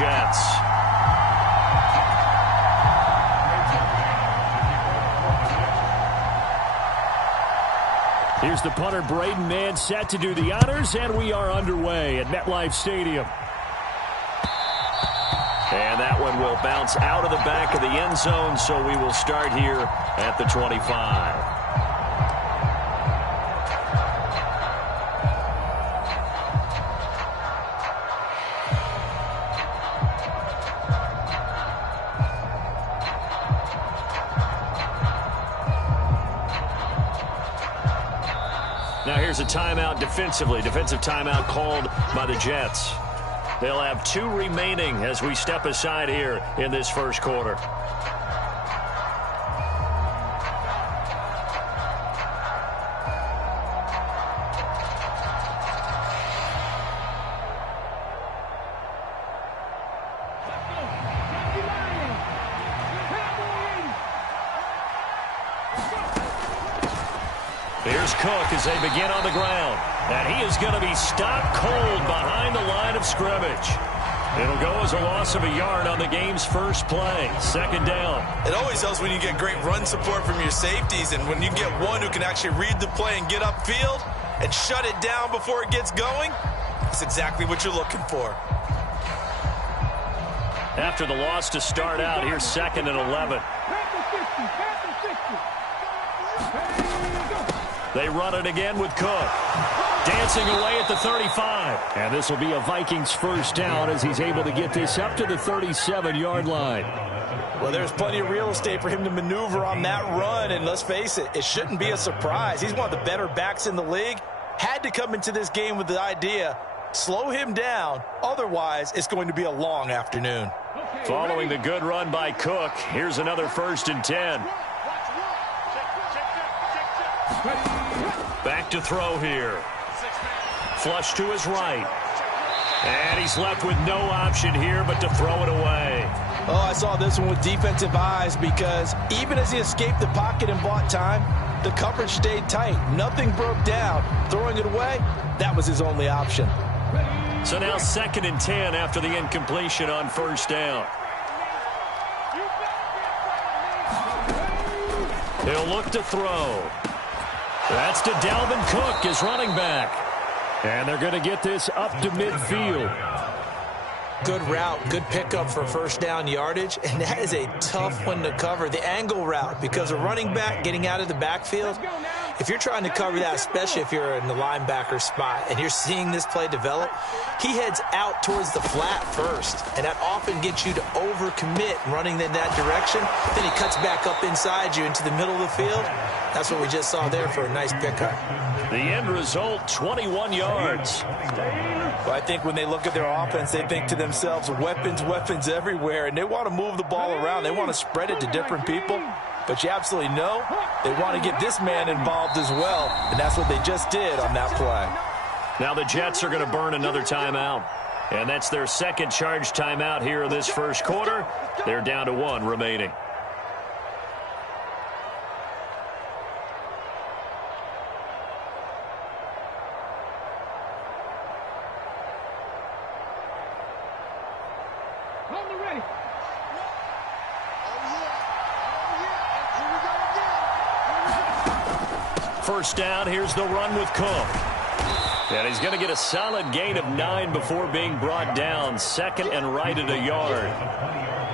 Jets. Here's the punter, Braden Mann, set to do the honors, and we are underway at MetLife Stadium. And that one will bounce out of the back of the end zone, so we will start here at the 25. Now here's a timeout defensively. Defensive timeout called by the Jets. They'll have 2 remaining as we step aside here in this first quarter. Here's Cook as they begin on the ground. And he is going to be stopped cold behind the line of scrimmage. It'll go as a loss of a yard on the game's first play. Second down. It always helps when you get great run support from your safeties, and when you get one who can actually read the play and get upfield and shut it down before it gets going, that's exactly what you're looking for. After the loss to start out, here's 2nd and 11. They run it again with Cook. Dancing away at the 35. And this will be a Vikings first down as he's able to get this up to the 37-yard line. Well, there's plenty of real estate for him to maneuver on that run, and let's face it, it shouldn't be a surprise. He's one of the better backs in the league. Had to come into this game with the idea, slow him down, otherwise it's going to be a long afternoon. Following the good run by Cook, here's another 1st and 10. Back to throw here. Flush to his right. And he's left with no option here but to throw it away. Oh, I saw this one with defensive eyes, because even as he escaped the pocket and bought time, the coverage stayed tight. Nothing broke down. Throwing it away, that was his only option. So now 2nd and 10 after the incompletion on first down. He'll look to throw. That's to Dalvin Cook, his running back. And they're going to get this up to midfield. Good route, good pickup for first down yardage, and that is a tough one to cover. The angle route, because a running back getting out of the backfield, if you're trying to cover that, especially if you're in the linebacker spot and you're seeing this play develop, he heads out towards the flat first, and that often gets you to overcommit running in that direction. Then he cuts back up inside you into the middle of the field. That's what we just saw there for a nice pickup. The end result, 21 yards. Well, I think when they look at their offense, they think to themselves, weapons, weapons everywhere, and they want to move the ball around. They want to spread it to different people, but you absolutely know they want to get this man involved as well, and that's what they just did on that play. Now the Jets are going to burn another timeout, and that's their 2nd charge timeout here in this first quarter. They're down to 1 remaining. First down, here's the run with Cook. And he's going to get a solid gain of 9 before being brought down. 2nd and right at a yard.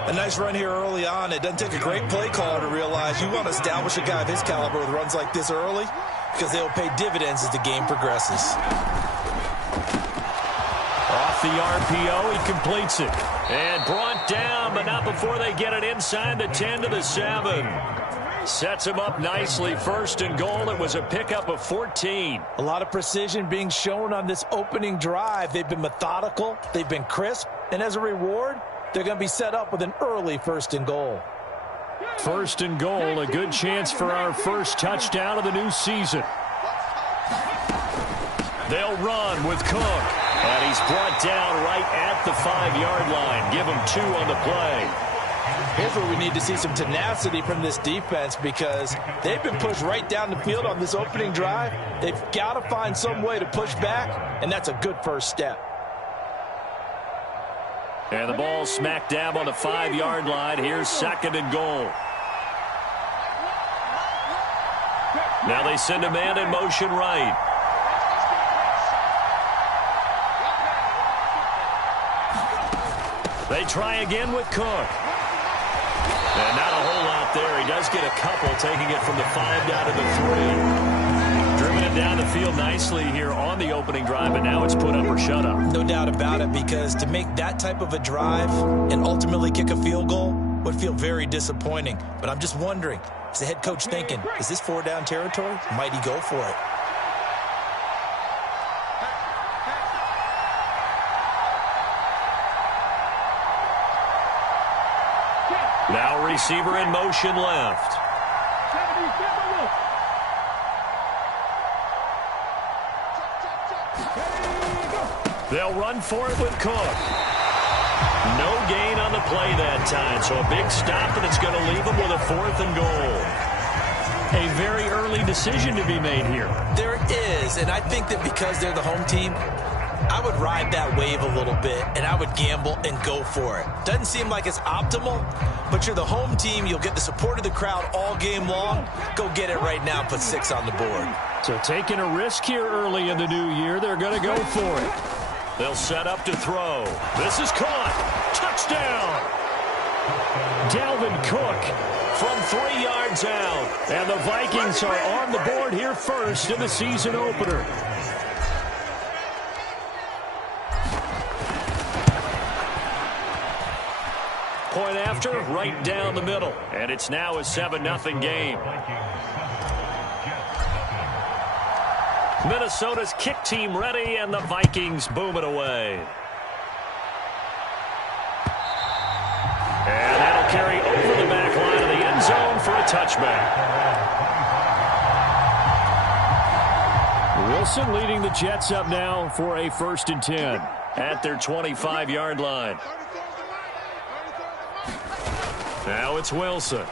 A nice run here early on. It doesn't take a great play caller to realize you want to establish a guy of his caliber with runs like this early, because they'll pay dividends as the game progresses. Off the RPO, he completes it. And brought down, but not before they get it inside the 10 to the 7. Sets him up nicely. 1st and goal. It was a pickup of 14. A lot of precision being shown on this opening drive. They've been methodical. They've been crisp. And as a reward, they're going to be set up with an early 1st and goal. 1st and goal. A good chance for our first touchdown of the new season. They'll run with Cook. And he's brought down right at the 5-yard line. Give him 2 on the play. Here's where we need to see some tenacity from this defense, because they've been pushed right down the field on this opening drive. They've got to find some way to push back, and that's a good first step. And the ball smack dab on the 5-yard line. Here's 2nd and goal. Now they send a man in motion right. They try again with Cook. And not a whole lot there. He does get a couple, taking it from the 5 down to the 3. Driven it down the field nicely here on the opening drive, but now it's put up or shut up. No doubt about it, because to make that type of a drive and ultimately kick a field goal would feel very disappointing. But I'm just wondering, is the head coach thinking, is this 4-down territory? Might he go for it? Now receiver in motion left. They'll run for it with Cook. No gain on the play that time, so a big stop, and it's going to leave them with a 4th and goal. A very early decision to be made here. There is, and I think that because they're the home team, I would ride that wave a little bit, and I would gamble and go for it. Doesn't seem like it's optimal, but you're the home team. You'll get the support of the crowd all game long. Go get it right now. Put 6 on the board. So taking a risk here early in the new year, they're going to go for it. They'll set up to throw. This is caught. Touchdown. Dalvin Cook from 3 yards out. And the Vikings are on the board here first in the season opener. Point after, right down the middle. And it's now a 7-0 game. Minnesota's kick team ready, and the Vikings boom it away. And that'll carry over the back line of the end zone for a touchback. Wilson leading the Jets up now for a 1st and 10 at their 25-yard line. Now it's Wilson.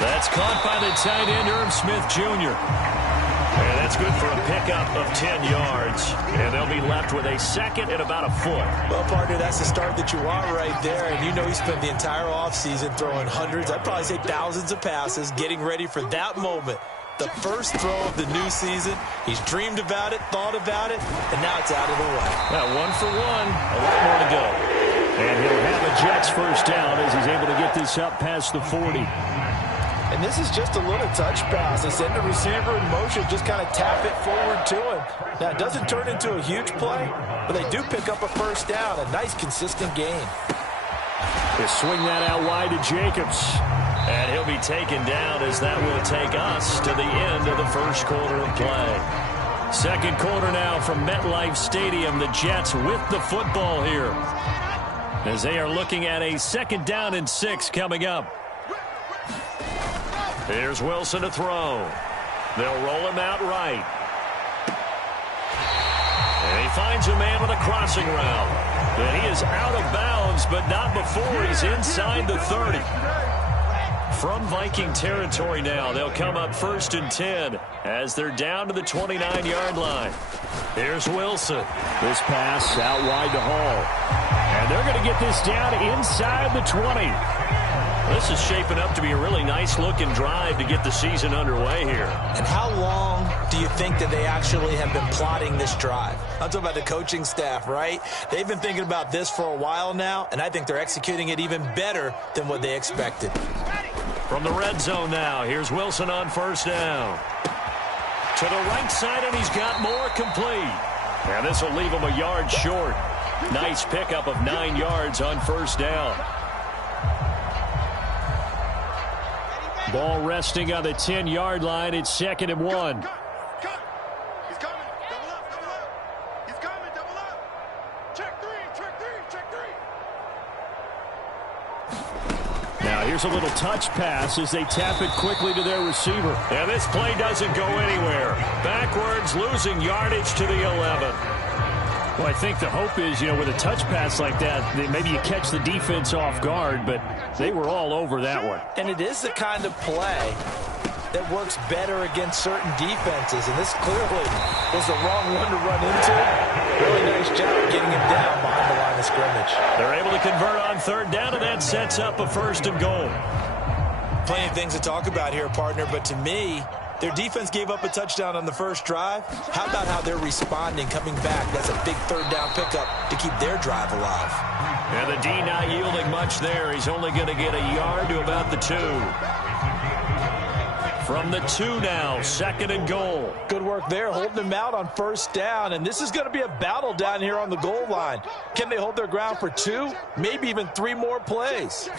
That's caught by the tight end, Irv Smith Jr. And that's good for a pickup of 10 yards. And they'll be left with a 2nd and about a foot. Well, partner, that's the start that you want right there. And you know he spent the entire offseason throwing hundreds, I'd probably say thousands of passes, getting ready for that moment. The first throw of the new season. He's dreamed about it, thought about it, and now it's out of the way. Well, 1 for 1, a lot more to go. And he'll have a Jets 1st down as he's able to get this up past the 40. And this is just a little touch pass. They send the receiver in motion, just kind of tap it forward to him. Now, it doesn't turn into a huge play, but they do pick up a 1st down, a nice, consistent gain. They swing that out wide to Jacobs. And he'll be taken down as that will take us to the end of the 1st quarter of play. 2nd quarter now from MetLife Stadium. The Jets with the football here, as they are looking at a 2nd down and 6 coming up. Here's Wilson to throw. They'll roll him out right. And he finds a man with a crossing route. And he is out of bounds, but not before he's inside the 30. From Viking territory now, they'll come up 1st and 10 as they're down to the 29-yard line. Here's Wilson. This pass out wide to Hall. And they're going to get this down inside the 20. This is shaping up to be a really nice-looking drive to get the season underway here. And how long do you think that they actually have been plotting this drive? I'm talking about the coaching staff, right? They've been thinking about this for a while now, and I think they're executing it even better than what they expected. From the red zone now, here's Wilson on 1st down. To the right side, and he's got more complete. And this will leave him a yard short. Nice pickup of 9 yards on 1st down. Ball resting on the 10-yard line. It's 2nd and 1. He's coming. Double up. He's coming. Double up. Check three. Now here's a little touch pass as they tap it quickly to their receiver. And this play doesn't go anywhere. Backwards, losing yardage to the 11. Well, I think the hope is, with a touch pass like that, maybe you catch the defense off guard, but they were all over that one. And it is the kind of play that works better against certain defenses, and this clearly was the wrong one to run into. Really nice job getting him down behind the line of scrimmage. They're able to convert on third down, and that sets up a first and goal. Plenty of things to talk about here, partner, but to me, their defense gave up a touchdown on the first drive. How about how they're responding, coming back? That's a big third down pickup to keep their drive alive. And the D not yielding much there. He's only going to get a yard to about the 2. From the 2 now, 2nd and goal. Good work there, holding them out on first down. And this is going to be a battle down here on the goal line. Can they hold their ground for 2, maybe even 3 more plays?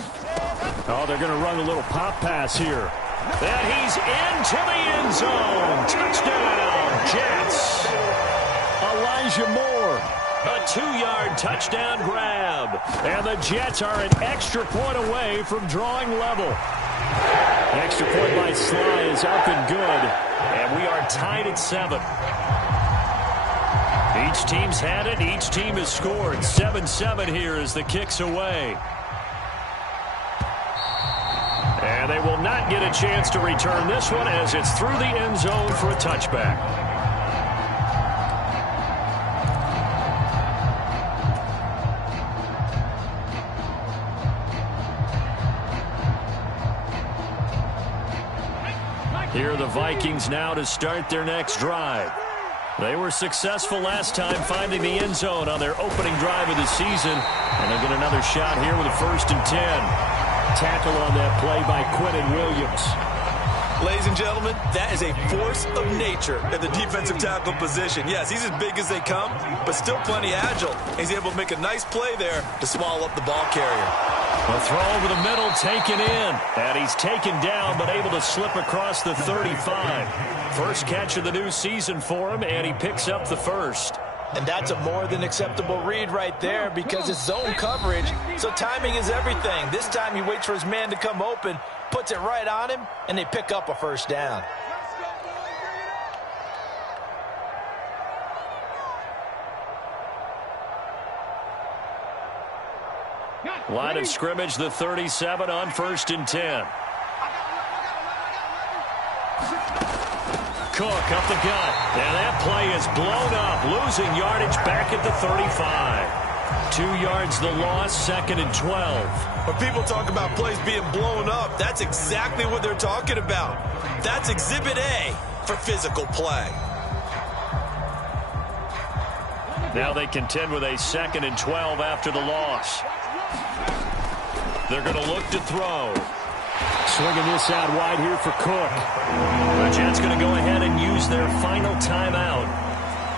Oh, they're going to run a little pop pass here. And he's into the end zone. Touchdown, Jets. Elijah Moore. A 2-yard touchdown grab. And the Jets are an extra point away from drawing level. Extra point by Sly is up and good. And we are tied at 7. Each team's had it. Each team has scored. 7-7 here as the kick's away. And they will not get a chance to return this one as it's through the end zone for a touchback. Here are the Vikings now to start their next drive. They were successful last time finding the end zone on their opening drive of the season. And they'll get another shot here with a 1st and 10. Tackle on that play by Quinnen Williams. Ladies and gentlemen, that is a force of nature in the defensive tackle position. Yes, he's as big as they come, but still plenty agile. He's able to make a nice play there to swallow up the ball carrier. A throw over the middle, taken in. And he's taken down, but able to slip across the 35. First catch of the new season for him, and he picks up the first. And that's a more than acceptable read right there because it's zone coverage, so timing is everything. This time he waits for his man to come open, puts it right on him, and they pick up a first down. Line of scrimmage, the 37 on 1st and 10. Cook up the gut, and that play is blown up, losing yardage back at the 35. 2 yards the loss, 2nd and 12. When people talk about plays being blown up, that's exactly what they're talking about. That's Exhibit A for physical play. Now they contend with a 2nd and 12 after the loss. They're going to look to throw. Swinging this out wide here for Cook. The Jets going to go ahead and use their final timeout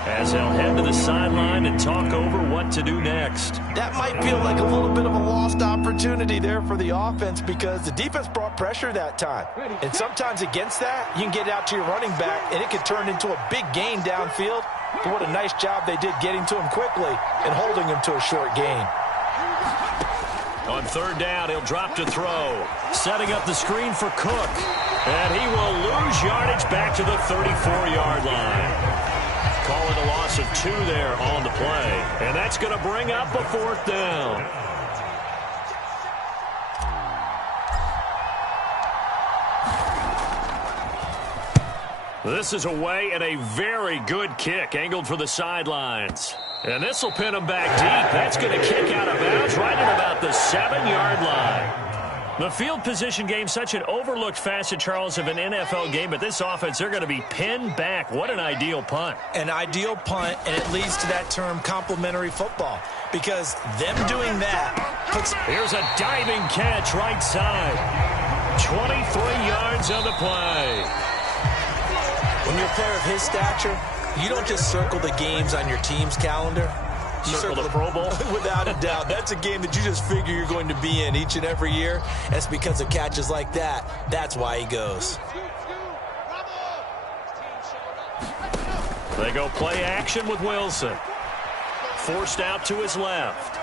as they'll head to the sideline and talk over what to do next. That might feel like a little bit of a lost opportunity there for the offense because the defense brought pressure that time. And sometimes against that, you can get out to your running back, and it could turn into a big gain downfield. But what a nice job they did getting to him quickly and holding him to a short gain. On 3rd down, he'll drop to throw. Setting up the screen for Cook. And he will lose yardage back to the 34-yard line. Call it a loss of 2 there on the play. And that's going to bring up a 4th down. This is away and a very good kick angled for the sidelines. And this will pin him back deep. That's going to kick out of bounds right at about the 7-yard line. The field position game, such an overlooked facet, Charles, of an NFL game. But this offense, they're going to be pinned back. What an ideal punt. An ideal punt, and it leads to that term complementary football. Because them doing that puts... Here's a diving catch right side. 23 yards on the play. When you're a player of his stature, you don't just circle the games on your team's calendar. You circle the Pro Bowl? Without a doubt. That's a game that you just figure you're going to be in each and every year. That's because of catches like that. That's why he goes. They go play action with Wilson. Forced out to his left.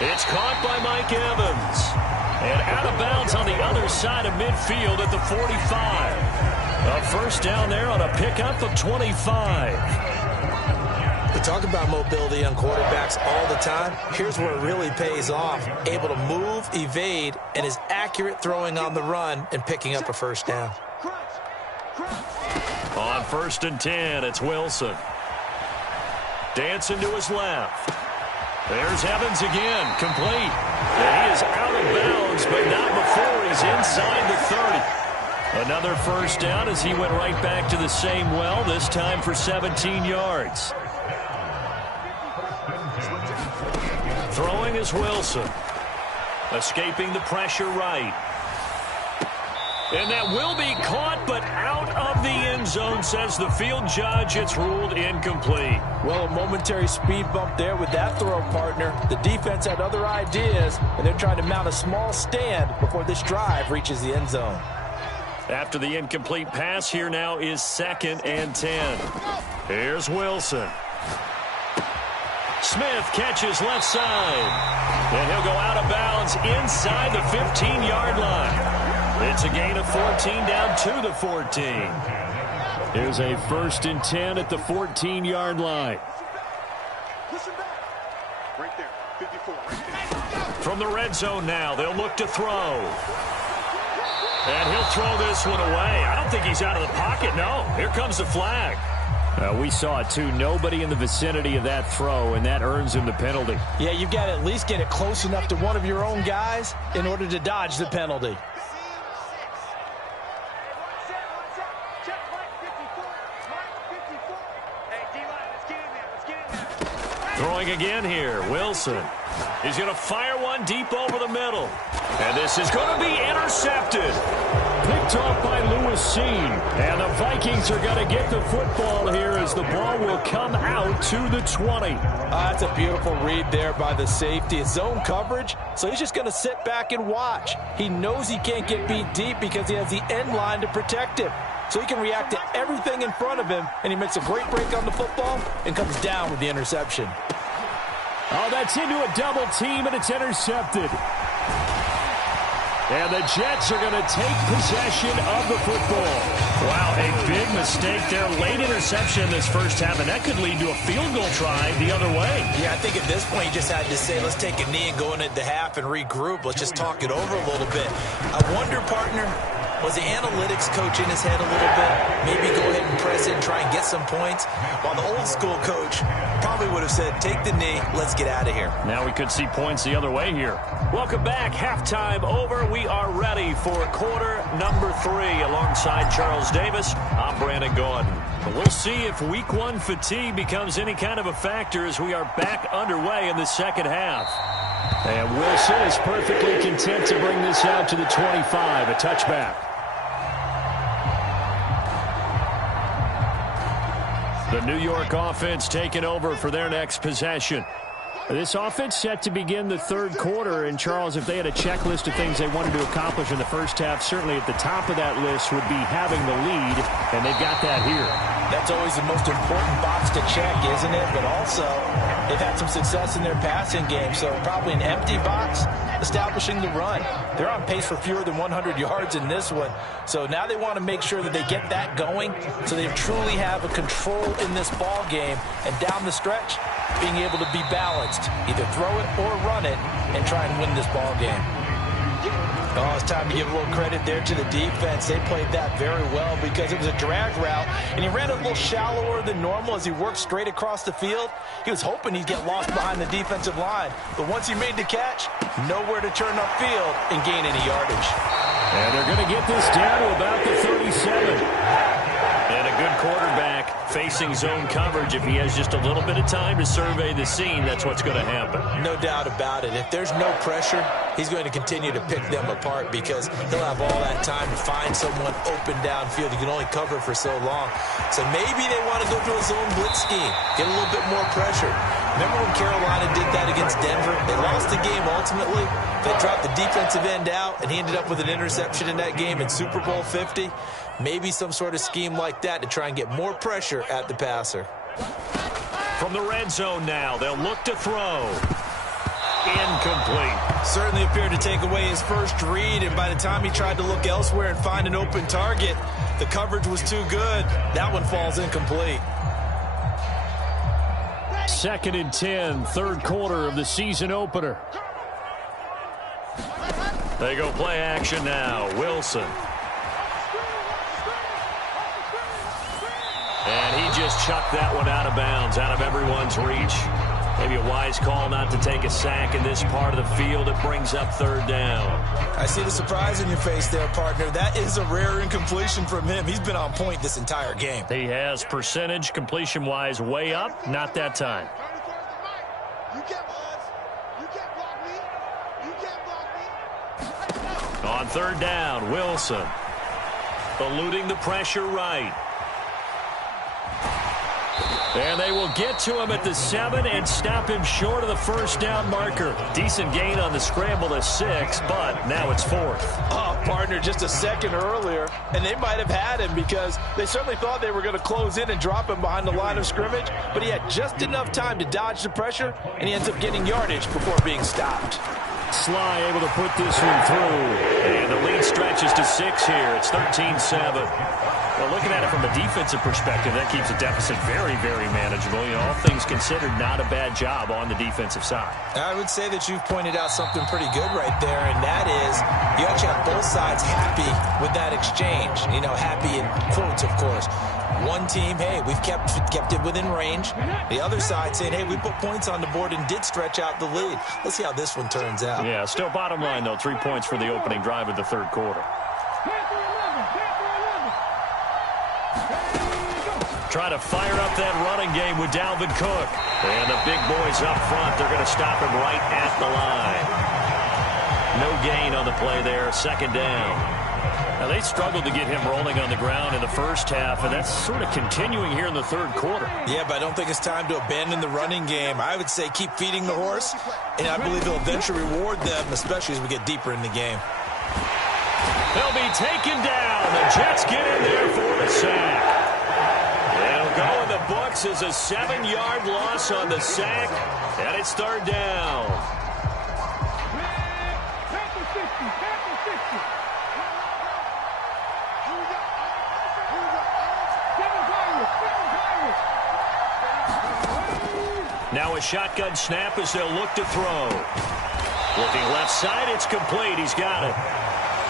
It's caught by Mike Evans. And out of bounds on the other side of midfield at the 45. A first down there on a pickup of 25. We talk about mobility on quarterbacks all the time. Here's where it really pays off. Able to move, evade, and is accurate throwing on the run and picking up a first down. On 1st and 10, it's Wilson. Dancing to his left. There's Evans again, complete. And he is out of bounds, but not before he's inside the 30. Another first down as he went right back to the same well, this time for 17 yards. Throwing is Wilson. Escaping the pressure right. And that will be caught, but out of the end zone, says the field judge. It's ruled incomplete. Well, a momentary speed bump there with that throw, partner. The defense had other ideas, and they're trying to mount a small stand before this drive reaches the end zone. After the incomplete pass, here now is 2nd and 10. Here's Wilson. Smith catches left side. And he'll go out of bounds inside the 15-yard line. It's a gain of 14 down to the 14. Here's a 1st and 10 at the 14-yard line. Right there, 54, right there. From the red zone now, they'll look to throw. And he'll throw this one away. I don't think he's out of the pocket, no. Here comes the flag. We saw it, too. Nobody in the vicinity of that throw, and that earns him the penalty. Yeah, you've got to at least get it close enough to one of your own guys in order to dodge the penalty. Throwing again here, Wilson. He's going to fire one deep over the middle. And this is going to be intercepted. Picked off by Lewis Seen. And the Vikings are going to get the football here as the ball will come out to the 20. That's a beautiful read there by the safety. It's zone coverage, so he's just going to sit back and watch. He knows he can't get beat deep because he has the end line to protect him. So he can react to everything in front of him, and he makes a great break on the football and comes down with the interception. Oh, that's into a double team, and it's intercepted. And the Jets are going to take possession of the football. Wow, a big mistake there. Late interception in this first half, and that could lead to a field goal try the other way. Yeah, I think at this point you just had to say, let's take a knee and go into the half and regroup. Let's just talk it over a little bit. I wonder, partner, was the analytics coach in his head a little bit? Maybe go ahead and press it and try and get some points. While the old school coach probably would have said, take the knee, let's get out of here. Now we could see points the other way here. Welcome back. Halftime over. We are ready for quarter number 3 alongside Charles Davis. I'm Brandon Gordon. We'll see if week 1 fatigue becomes any kind of a factor as we are back underway in the second half. And Wilson is perfectly content to bring this out to the 25, a touchback. The New York offense taking over for their next possession. This offense set to begin the third quarter, and Charles, if they had a checklist of things they wanted to accomplish in the first half, certainly at the top of that list would be having the lead, and they've got that here. That's always the most important box to check, isn't it? But also, they've had some success in their passing game, so probably an empty box establishing the run. They're on pace for fewer than 100 yards in this one, so now they want to make sure that they get that going so they truly have a control in this ball game, and down the stretch, being able to be balanced, either throw it or run it, and try and win this ball game. Oh, it's time to give a little credit there to the defense. They played that very well because it was a drag route, and he ran a little shallower than normal as he worked straight across the field. He was hoping he'd get lost behind the defensive line, but once he made the catch, nowhere to turn upfield and gain any yardage. And they're going to get this down to about the 37. And a good quarterback facing zone coverage. If he has just a little bit of time to survey the scene, that's what's going to happen. No doubt about it. If there's no pressure, he's going to continue to pick them apart because he'll have all that time to find someone open downfield. He can only cover for so long. So maybe they want to go to a zone blitz scheme, get a little bit more pressure. Remember when Carolina did that against Denver? They lost the game ultimately. They dropped the defensive end out, and he ended up with an interception in that game in Super Bowl 50. Maybe some sort of scheme like that to try and get more pressure at the passer. From the red zone now, they'll look to throw. Incomplete. Certainly appeared to take away his first read, and by the time he tried to look elsewhere and find an open target, the coverage was too good. That one falls incomplete. 2nd and 10, third quarter of the season opener. They go play action now. Wilson. And he just chucked that one out of bounds, out of everyone's reach. Maybe a wise call not to take a sack in this part of the field. It brings up third down. I see the surprise in your face there, partner. That is a rare incompletion from him. He's been on point this entire game. He has percentage completion-wise way up. Not that time. On third down, Wilson. Eluding the pressure right. And they will get to him at the 7 and stop him short of the first down marker. Decent gain on the scramble to 6, but now it's 4th. Oh, partner, just a second earlier, and they might have had him because they certainly thought they were going to close in and drop him behind the line of scrimmage, but he had just enough time to dodge the pressure, and he ends up getting yardage before being stopped. Sly able to put this one through. And the lead stretches to 6 here. It's 13-7. Well, looking at it from a defensive perspective, that keeps the deficit very, very manageable. You know, all things considered, not a bad job on the defensive side. I would say that you've pointed out something pretty good right there, and that is you actually have both sides happy with that exchange. You know, happy in quotes, of course. One team, hey, we've kept it within range. The other side saying, hey, we put points on the board and did stretch out the lead. Let's see how this one turns out. Yeah, still bottom line, though, 3 points for the opening drive of the third quarter. Try to fire up that running game with Dalvin Cook. And the big boys up front, they're going to stop him right at the line. No gain on the play there, second down. Now, they struggled to get him rolling on the ground in the first half, and that's sort of continuing here in the third quarter. Yeah, but I don't think it's time to abandon the running game. I would say keep feeding the horse, and I believe he'll eventually reward them, especially as we get deeper in the game. They'll be taken down. The Jets get in there for the sack. It'll go in the books as a 7-yard loss on the sack, and it's third down. Now a shotgun snap as they'll look to throw. Looking left side, it's complete. He's got it.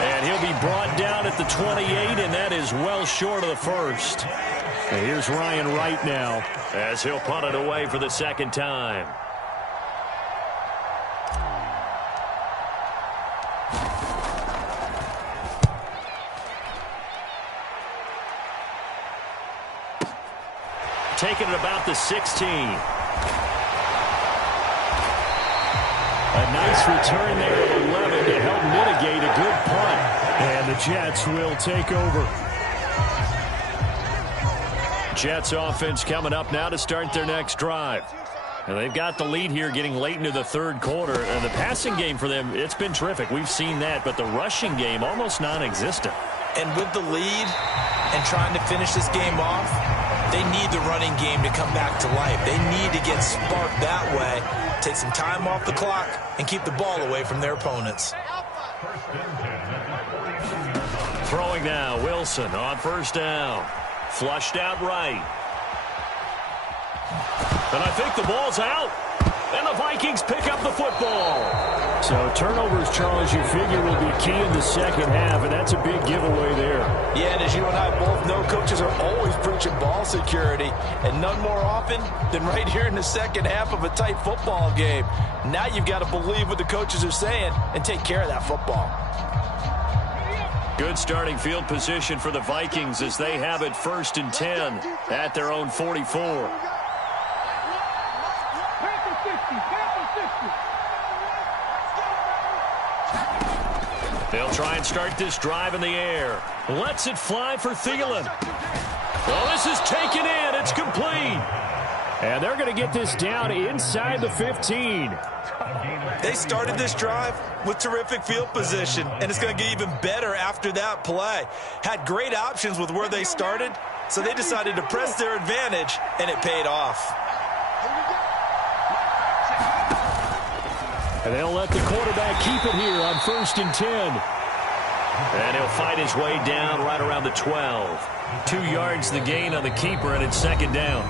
And he'll be brought down at the 28, and that is well short of the first. And here's Ryan Wright now as he'll punt it away for the second time. Taking it about the 16. A nice return there of 11 to help mitigate a good punt. And the Jets will take over. Jets offense coming up now to start their next drive. And they've got the lead here getting late into the third quarter. And the passing game for them, it's been terrific. We've seen that. But the rushing game, almost non-existent. And with the lead and trying to finish this game off, they need the running game to come back to life. They need to get sparked that way, take some time off the clock, and keep the ball away from their opponents. Throwing now, Wilson on first down. Flushed out right. And I think the ball's out. And the Vikings pick up the football. So turnovers, Charles, you figure will be key in the second half, and that's a big giveaway there. Yeah, and as you and I both know, coaches are always preaching ball security, and none more often than right here in the second half of a tight football game. Now you've got to believe what the coaches are saying and take care of that football. Good starting field position for the Vikings as they have it 1st and 10 at their own 44. They'll try and start this drive in the air. Lets it fly for Thielen. Well, this is taken in. It's complete. And they're going to get this down inside the 15. They started this drive with terrific field position, and it's going to get even better after that play. Had great options with where they started, so they decided to press their advantage, and it paid off. And they'll let the quarterback keep it here on 1st and 10. And he'll fight his way down right around the 12. 2 yards the gain on the keeper, and it's second down.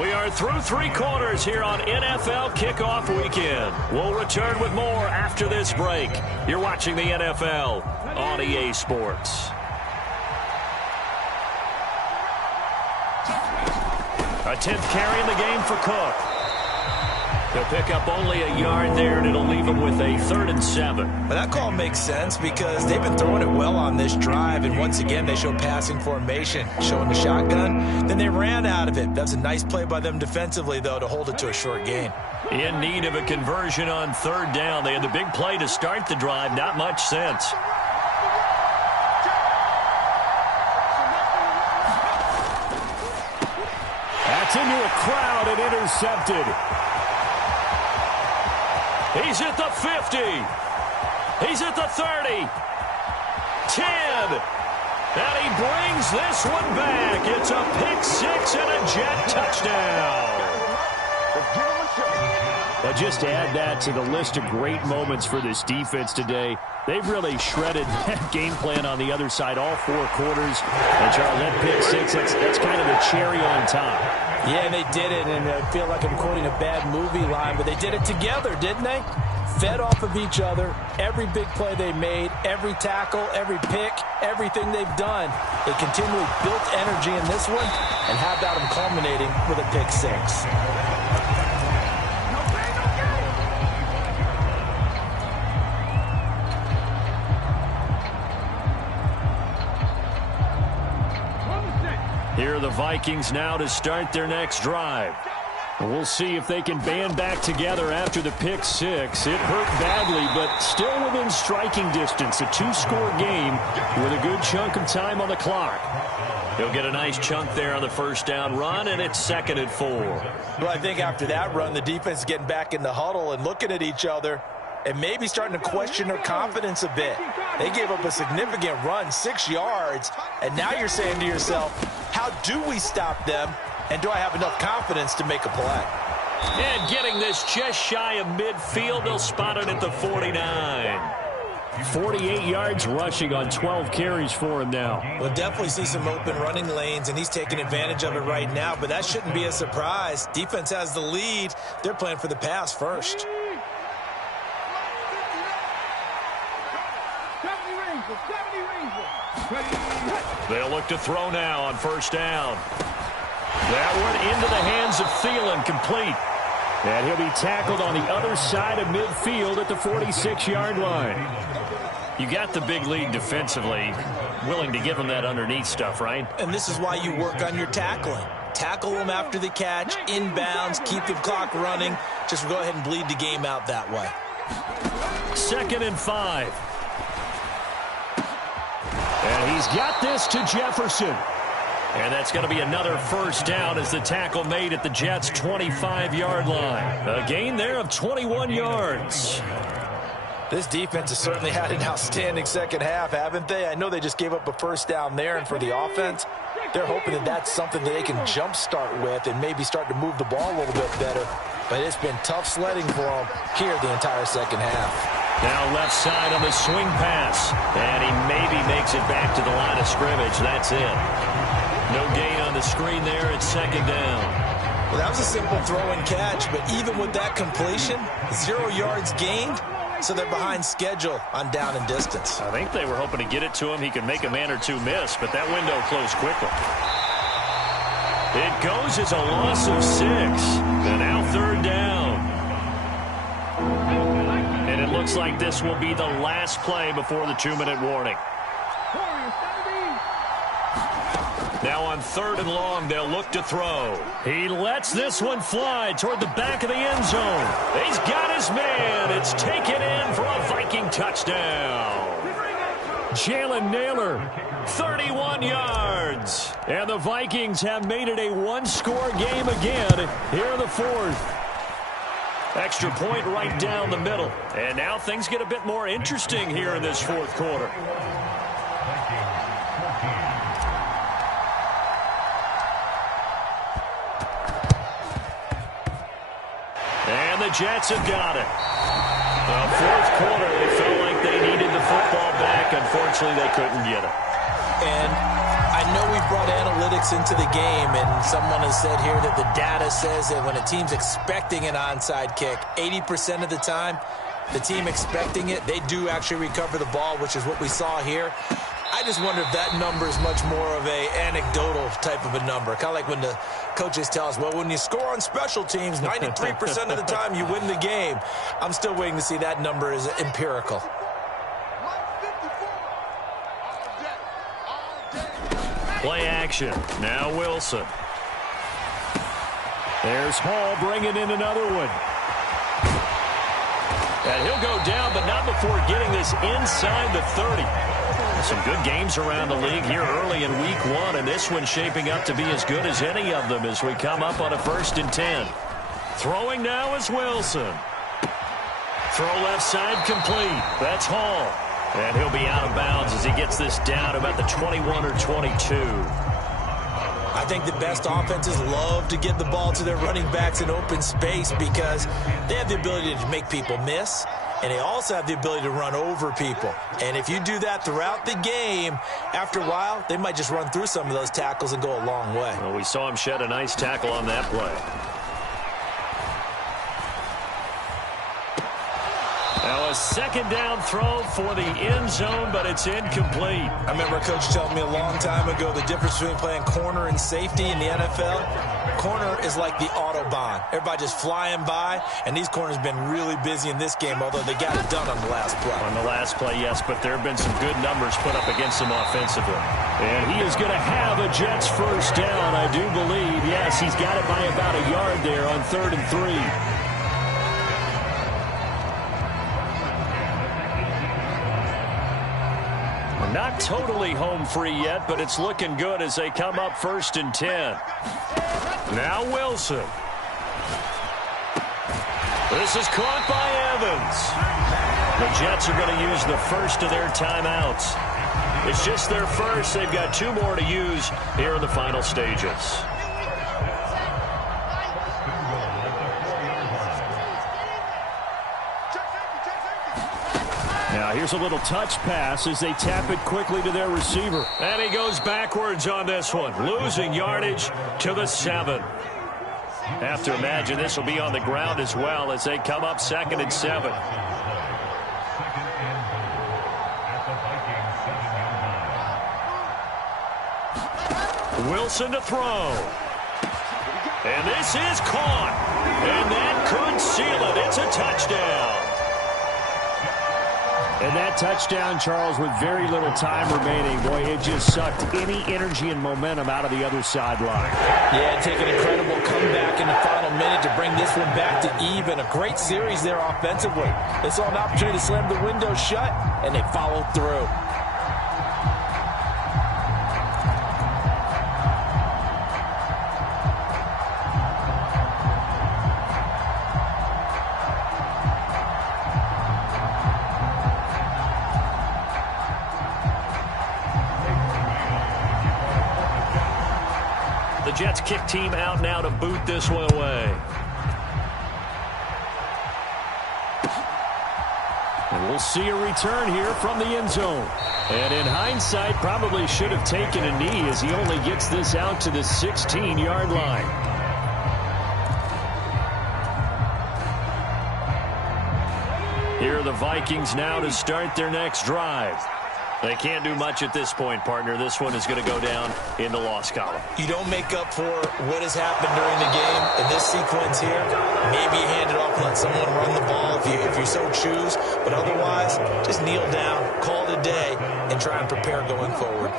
We are through 3 quarters here on NFL Kickoff Weekend. We'll return with more after this break. You're watching the NFL on EA Sports. A 10th carry in the game for Cook. They'll pick up only a yard there, and it'll leave them with a 3rd and 7. But that call makes sense because they've been throwing it well on this drive, and once again they show passing formation, showing the shotgun. Then they ran out of it. That's a nice play by them defensively, though, to hold it to a short gain. In need of a conversion on 3rd down. They had the big play to start the drive. Not much sense. That's into a crowd and intercepted. He's at the 50. He's at the 30. 10. And he brings this one back. It's a pick 6 and a Jet touchdown. But just to add that to the list of great moments for this defense today, they've really shredded that game plan on the other side all 4 quarters. And Charles, that pick 6, that's kind of the cherry on top. Yeah, they did it, and I feel like I'm quoting a bad movie line, but they did it together, didn't they? Fed off of each other, every big play they made, every tackle, every pick, everything they've done. They continually built energy in this one, and how about them culminating with a pick 6? Here are the Vikings now to start their next drive. We'll see if they can band back together after the pick 6. It hurt badly, but still within striking distance. A 2-score game with a good chunk of time on the clock. He'll get a nice chunk there on the 1st down run, and it's 2nd and 4. Well, I think after that run, the defense is getting back in the huddle and looking at each other and maybe starting to question their confidence a bit. They gave up a significant run, 6 yards, and now you're saying to yourself, how do we stop them, and do I have enough confidence to make a play? And getting this just shy of midfield, they'll spot it at the 49. 48 yards rushing on 12 carries for him now. We'll definitely see some open running lanes, and he's taking advantage of it right now, but that shouldn't be a surprise. Defense has the lead. They're playing for the pass first. They'll look to throw now on 1st down. That one into the hands of Thielen, complete. And he'll be tackled on the other side of midfield at the 46-yard line. You got the big lead defensively, willing to give them that underneath stuff, right? And this is why you work on your tackling. Tackle them after the catch, inbounds, keep the clock running. Just go ahead and bleed the game out that way. 2nd and 5. And he's got this to Jefferson. And that's going to be another 1st down as the tackle made at the Jets' 25-yard line. A gain there of 21 yards. This defense has certainly had an outstanding second half, haven't they? I know they just gave up a 1st down there, and for the offense, they're hoping that that's something that they can jumpstart with and maybe start to move the ball a little bit better. But it's been tough sledding for them here the entire second half. Now left side on the swing pass. And he maybe makes it back to the line of scrimmage. That's it. No gain on the screen there. It's 2nd down. Well, that was a simple throw and catch, but even with that completion, 0 yards gained, so they're behind schedule on down and distance. I think they were hoping to get it to him. He could make a man or two miss, but that window closed quickly. It goes as a loss of 6. And now 3rd down. And it looks like this will be the last play before the 2-minute warning. Now on 3rd and long, they'll look to throw. He lets this one fly toward the back of the end zone. He's got his man. It's taken in for a Viking touchdown. Jalen Naylor, 31 yards. And the Vikings have made it a 1-score game again here in the 4th. Extra point right down the middle. And now things get a bit more interesting here in this 4th quarter. And the Jets have got it. The 4th quarter, they felt like they needed the football back. Unfortunately, they couldn't get it. And I know we've brought analytics into the game, and someone has said here that the data says that when a team's expecting an onside kick, 80% of the time, the team expecting it, they do actually recover the ball, which is what we saw here. I just wonder if that number is much more of a anecdotal type of a number. Kind of like when the coaches tell us, well, when you score on special teams, 93% of the time you win the game. I'm still waiting to see that number is empirical. Play action. Now Wilson. There's Hall bringing in another one. And he'll go down, but not before getting this inside the 30. Some good games around the league here early in week 1, and this one's shaping up to be as good as any of them as we come up on a 1st and 10. Throwing now is Wilson. Throw left side complete. That's Hall. And he'll be out of bounds as he gets this down about the 21 or 22. I think the best offenses love to get the ball to their running backs in open space because they have the ability to make people miss, and they also have the ability to run over people. And if you do that throughout the game, after a while, they might just run through some of those tackles and go a long way. Well, we saw him shed a nice tackle on that play. Now a 2nd down throw for the end zone, but it's incomplete. I remember a coach telling me a long time ago the difference between playing corner and safety in the NFL. Corner is like the Autobahn. Everybody just flying by, and these corners have been really busy in this game, although they got it done on the last play. On the last play, yes, but there have been some good numbers put up against him offensively. And he is going to have a Jets 1st down, I do believe. Yes, he's got it by about a yard there on 3rd and 3. Not totally home free yet, but it's looking good as they come up 1st and 10. Now Wilson. This is caught by Evans. The Jets are going to use the first of their timeouts. It's just their first. They've got 2 more to use here in the final stages. Now here's a little touch pass as they tap it quickly to their receiver. And he goes backwards on this one, losing yardage to the 7. Have to imagine this will be on the ground as well as they come up 2nd and 7. Wilson to throw. And this is caught. And that could seal it. It's a touchdown. And that touchdown, Charles, with very little time remaining, boy, it just sucked any energy and momentum out of the other sideline. Yeah, take an incredible comeback in the final minute to bring this one back to even. A great series there offensively. They saw an opportunity to slam the window shut, and they followed through. Jets kick team out now to boot this one away. And we'll see a return here from the end zone. And in hindsight, probably should have taken a knee as he only gets this out to the 16-yard line. Here are the Vikings now to start their next drive. They can't do much at this point, partner. This one is going to go down in the loss column. You don't make up for what has happened during the game in this sequence here. Maybe you hand it off and let someone run the ball if you so choose. But otherwise, just kneel down, call it a day, and try and prepare going forward.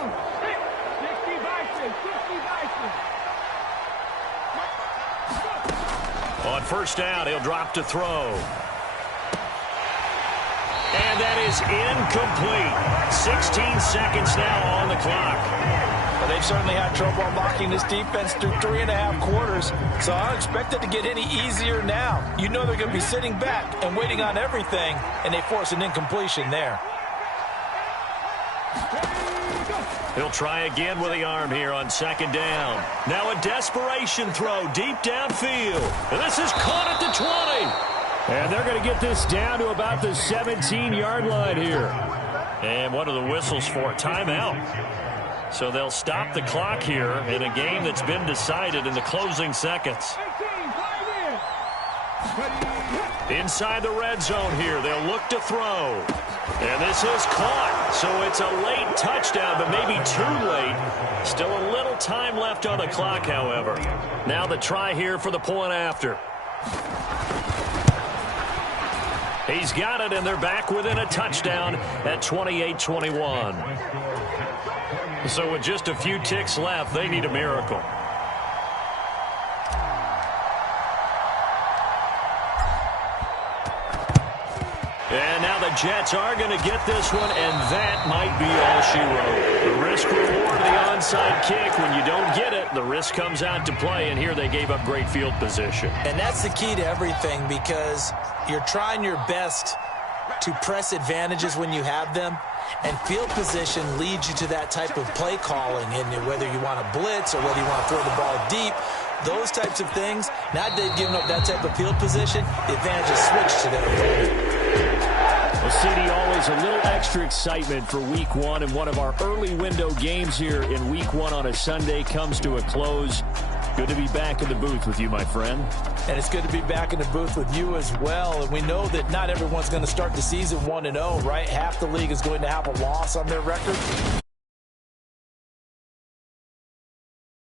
On 1st down, he'll drop to throw. And that is incomplete. 16 seconds now on the clock. Well, they've certainly had trouble unlocking this defense through 3.5 quarters, so I don't expect it to get any easier now. You know they're going to be sitting back and waiting on everything, and they force an incompletion there. He'll try again with the arm here on 2nd down. Now a desperation throw deep downfield. And this is caught at the 20. And they're going to get this down to about the 17-yard line here. And what are the whistles for? Timeout. So they'll stop the clock here in a game that's been decided in the closing seconds. Inside the red zone here, they'll look to throw. And this is caught. So it's a late touchdown, but maybe too late. Still a little time left on the clock, however. Now the try here for the point after. He's got it, and they're back within a touchdown at 28-21. So with just a few ticks left, they need a miracle. And now the Jets are going to get this one, and that might be all she wrote. The risk-reward of the onside kick. When you don't get it, the risk comes out to play, and here they gave up great field position. And that's the key to everything, because you're trying your best to press advantages when you have them, and field position leads you to that type of play calling, and whether you want to blitz or whether you want to throw the ball deep, those types of things. Now that they've given up that type of field position, the advantage is switched to their opponent. Well, CD, always a little extra excitement for Week 1, and one of our early window games here in Week 1 on a Sunday comes to a close. Good to be back in the booth with you, my friend. And it's good to be back in the booth with you as well. And we know that not everyone's going to start the season 1-0, right? Half the league is going to have a loss on their record.